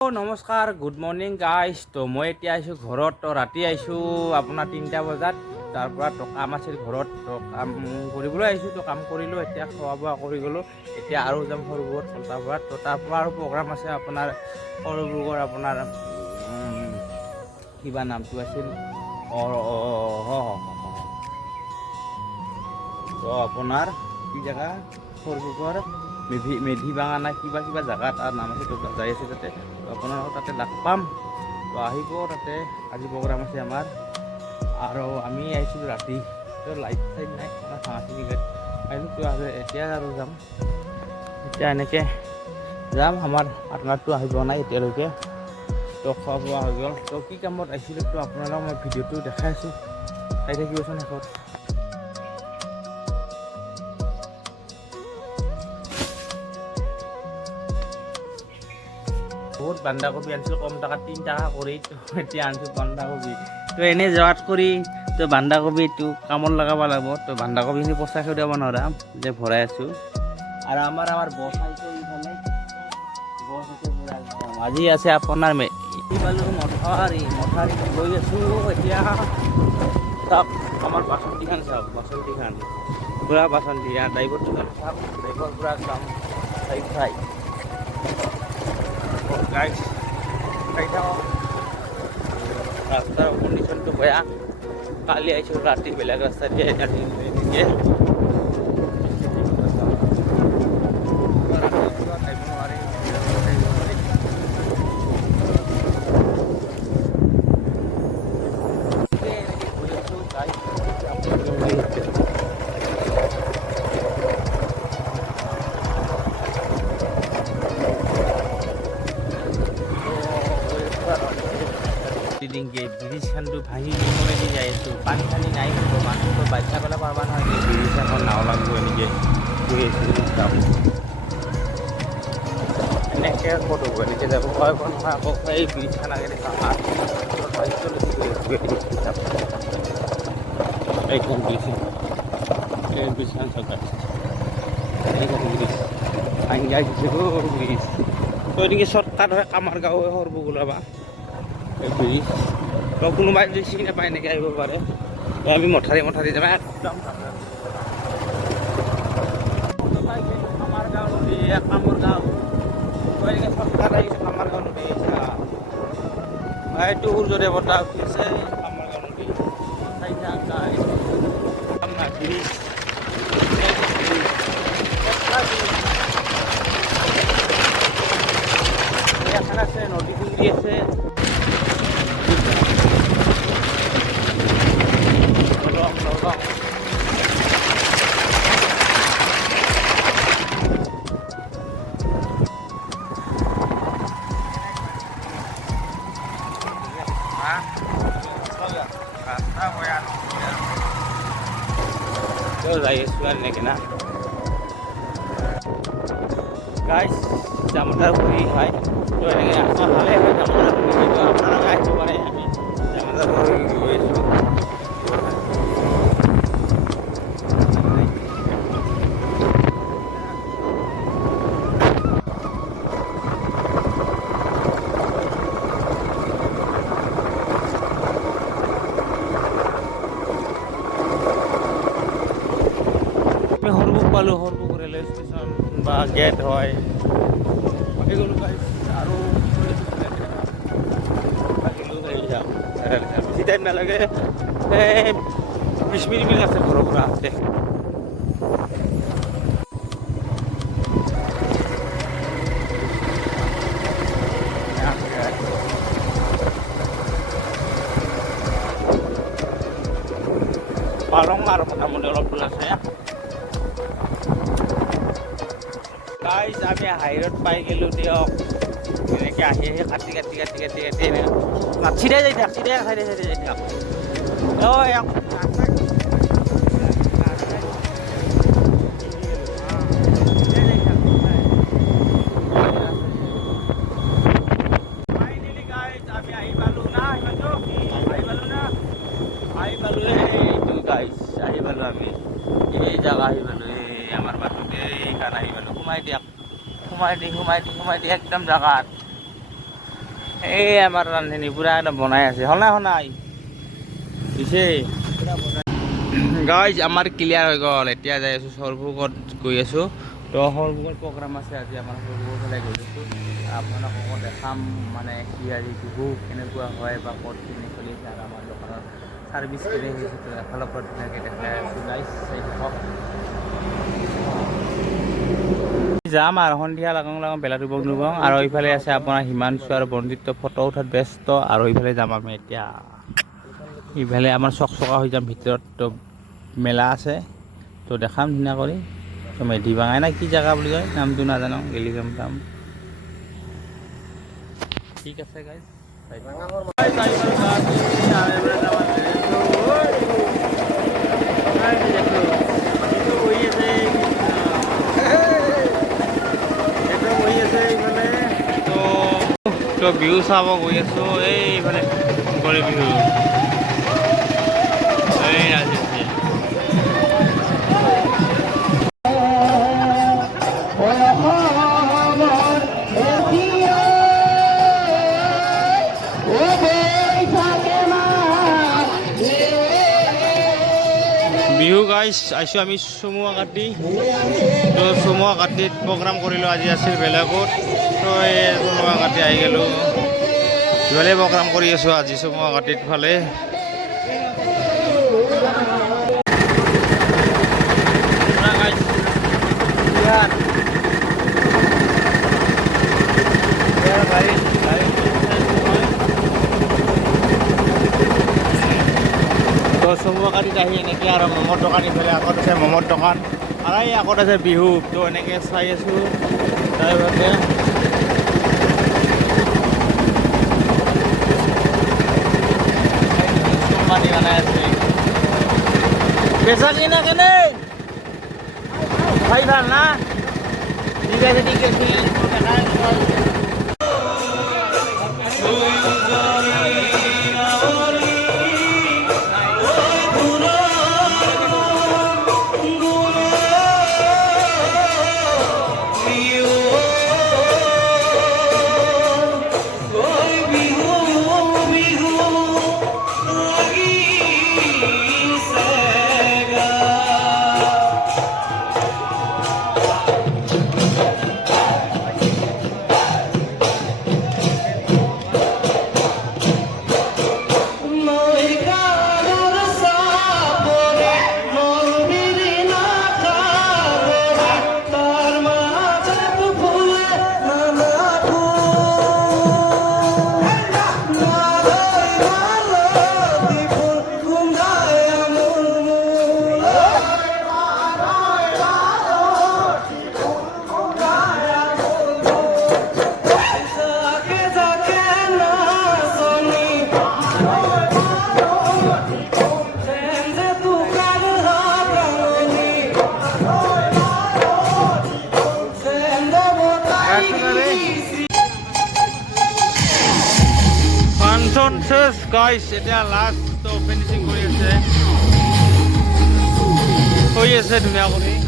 নমস্কাৰ, good morning guys. তো মই এতিয়া আহিছোঁ ঘৰত। তো ৰাতি আহিছোঁ আপোনাৰ 3টা বজাত। তাৰ পৰা তো কাম আছিল ঘৰত, তো কাম কৰিবলৈ আহিছোঁ। তো কাম কৰিলোঁ, এতিয়া খোৱা বোৱা কৰি গ'লোঁ। এতিয়া আৰু যাম সৰুবোৰত কলতাৰ পৰা। তো তাৰ পৰা আৰু প্ৰগ্ৰাম আছে আপোনাৰ সৰুবোৰৰ আপোনাৰ কিবা নামটো আছিল তো আপোনাৰ কি জেগা সৰুবোৰৰ মেধি বাগানা কিবা কিবা জেগা তাৰ নাম আছে। তো যাই আছোঁ তাতে, তো আপোনালোকক তাতে লগ পাম। তো আহিব, তাতে আজি প্ৰগ্ৰাম আছে আমাৰ। আৰু আমি আহিছিলোঁ ৰাতি, তো লাইট চাইট নাই, ভাঙা চিঙি গাড়ী আহিলোঁ। তো এতিয়া আৰু যাম, এতিয়া এনেকৈ যাম। আমাৰ পাৰ্টনাৰটো আহি পোৱা নাই এতিয়ালৈকে। তো খোৱা বোৱা হৈ গ'ল। তো কি কামত আহিছিলোঁ তো আপোনালোকক মই ভিডিঅ'টো দেখাই আছোঁ, চাই থাকিবচোন শেষত। বহুত বন্ধাকবি আনিছিলোঁ কম টকাত, 3 টাকা কৰি। তো এতিয়া আনিছোঁ বন্ধাকবি। তো এনেই যোৱাত কৰি তো বন্ধাকবিটো কামত লগাব লাগিব। তো বন্ধাকবিখিনি পচাই দিব নোৱাৰা যে ভৰাই আছোঁ। আৰু আমাৰ বছ আহিছে এইফালে, বছ আছে পুৰা একদম। আজি আছে আপোনাৰ মথাৰি গৈ আছোঁ এতিয়া। চাওক আমাৰ বাচন্তিখন, চাওক বাচন্তিখন পুৰা বাচন্তি। ড্ৰাইভাৰটো চাওক, ড্ৰাইভাৰ পুৰা একদম চাই গাইজ চাই থাকক। ৰাস্তাৰ কণ্ডিশ্যনটো বেয়া। কালি আহিছোঁ ৰাতি বেলেগ ৰাস্তা দিয়ে, আজি এনেকৈ ব্ৰিজখনটো ভাঙি মৰেদি যাই আছোঁ। পানী চানী নাই, মানুহটো বাচ্ছা পেলাব পাৰবা নহয়। ব্ৰিজ এখন নাও লাগিব এনেকৈ গৈ আছোঁ। এনেকৈ ক'ত হ'ব, এনেকৈ যাব পাৰিব নহয়। আকৌ এই ব্ৰিজখন আগেদি এইখন ব্ৰিজখন চৰকাৰ ব্ৰিজ ভাঙি যাই ব্ৰিজ। তো এনেকৈ শ্বৰ্টকাট হয় কামাৰ গাঁও সৰব ওলাবা এই ব্ৰিজ। তো কোনোবাই যদি চিনি নাপায় এনেকৈ আহিব পাৰে। তো আমি মথাৰি যাম একদম কামাৰ গাঁও নদী, কামৰ গাঁও। তো এনেকৈ শ্বৰ্টকাট আহিছে কামাৰ গাঁও নদী। এইটো সূৰ্যদেৱ বতাহ উঠিছে কামাৰ গাঁও নদী। ব্ৰিজ এখন আছে, নদী ডুবি আছে। যাই আছোঁ আৰু এনেকৈ না গাইজ। জামতাৰ পুৰি হয়, তো এনেকৈ ৰাস্তা ভালে হয় জামতাৰ পুৰি। কিন্তু আপোনালোকে আহিব পাৰে, আমি জামতাৰ পুৰি গৈ আছোঁ। সৰবুক পালোঁ, সৰবুক ৰেলৱে ষ্টেচন বা গেট হয় পাই গ'লোঁ গাইজ। আৰু বেছি টাইম নালাগে, 20 মিনিট আছে ঘৰৰ পৰা আহোঁতে। পালং আৰু মোটামুটি অলপ দূৰ আছে গাইজ। আমি হাইৰত পাই গ'লোঁ দিয়ক। এনেকৈ আহি কাটি এনেকৈ চিধাই যাই থাক, চিধাই চাইডে যাই থাক। আহি পালোঁ আমি এই জায়গা আহি পালোঁ। এই আমাৰ বাটতে এইখান আহি পালোঁ। সোমাই দি একদম জাগাত এই আমাৰ ৰান্ধনী পুৰা একদম বনাই আছে হ'ল নাই পিছে গাইজ আমাৰ ক্লিয়াৰ হৈ গ'ল এতিয়া যাই আছোঁ সৰভোগত গৈ আছোঁ তো সৰভোগৰ প্ৰগ্ৰাম আছে আজি আমাৰ সৰভোগৰ ফালে গৈ আছোঁ আপোনালোকক দেখাম মানে কি আজি বিহু কেনেকুৱা হয় বা ক'ত কিনে চলিছে আৰু আমাৰ দোকানৰ ছাৰ্ভিচ কেনে হৈছে তো এফালৰ পৰা ধুনীয়াকৈ দেখাই আছোঁ গাইজ চাই থাকক যাম আৰু সন্ধিয়া লাগাং বেলা ডুবং আৰু এইফালে আছে আপোনাৰ হিমাংশু আৰু বন্দিত্ব ফটো উঠাত ব্যস্ত আৰু এইফালে যাম আমি এতিয়া এইফালে আমাৰ চকচকা হৈ যাম ভিতৰত তো মেলা আছে তো দেখাম ধুনীয়া কৰি তো মেধি ভাঙাই না কি জেগা বুলি কয় নামটো নাজানো গেলি যাম যাম ঠিক আছে গাইজ তো বিহু চাব গৈ আছোঁ এইফালে গড়ে বিহু এই ৰাজনীতি বিহু গাইছ আহিছোঁ আমি চমুৱা কাটি তো চমুৱা কাটিত প্ৰগ্ৰাম কৰিলোঁ আজি আছিল বেলেগত তো এই চমুৱা কাটি আহি গ'লোঁ ইফালে প্ৰগ্ৰাম কৰি আছোঁ আজি চমুৱা কাটিত ফালে তো চমুৱা কাটিত আহি এনেকৈ আৰু মমৰ দোকান ইফালে আগত আছে মমৰ দোকান আৰু এই আগত আছে বিহু তো এনেকৈ চাই আছোঁ তাৰপিছতে পানী বনাই আছে পেছা কিনা কেনে ভাই ভাল না ঠিক আছে ঠিক আছে ফাংচন শেষ গাইছ এতিয়া লাষ্ট ফিনিচিং কৰি আছে হৈ আছে ধুনীয়া কৰি